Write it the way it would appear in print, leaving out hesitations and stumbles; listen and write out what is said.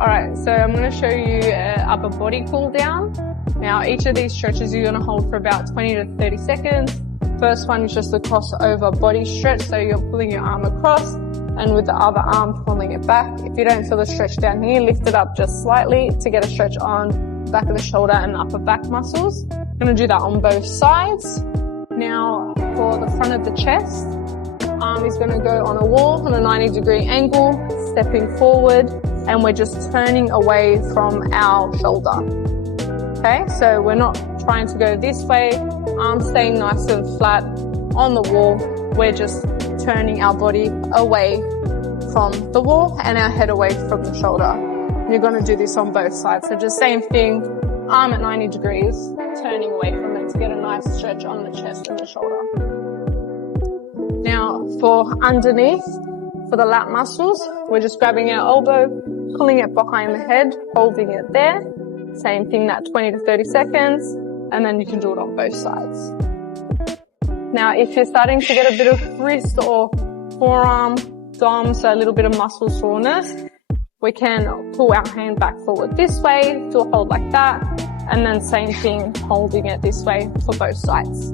Alright, so I'm going to show you an upper body cool down. Now each of these stretches you're going to hold for about 20 to 30 seconds. First one is just the crossover body stretch, so you're pulling your arm across and with the other arm pulling it back. If you don't feel the stretch down here, lift it up just slightly to get a stretch on the back of the shoulder and upper back muscles. I'm going to do that on both sides. Now for the front of the chest, arm is going to go on a wall on a 90-degree angle, stepping forward, and we're just turning away from our shoulder. Okay, so we're not trying to go this way, arms staying nice and flat on the wall. We're just turning our body away from the wall and our head away from the shoulder. You're going to do this on both sides. So just same thing, arm at 90 degrees, turning away from it to get a nice stretch on the chest and the shoulder. Now for underneath, for the lat muscles, we're just grabbing our elbow, pulling it behind the head, holding it there. Same thing, that 20 to 30 seconds, and then you can do it on both sides. Now, if you're starting to get a bit of wrist or forearm, DOM, so a little bit of muscle soreness, we can pull our hand back forward this way, do a hold like that, and then same thing, holding it this way for both sides.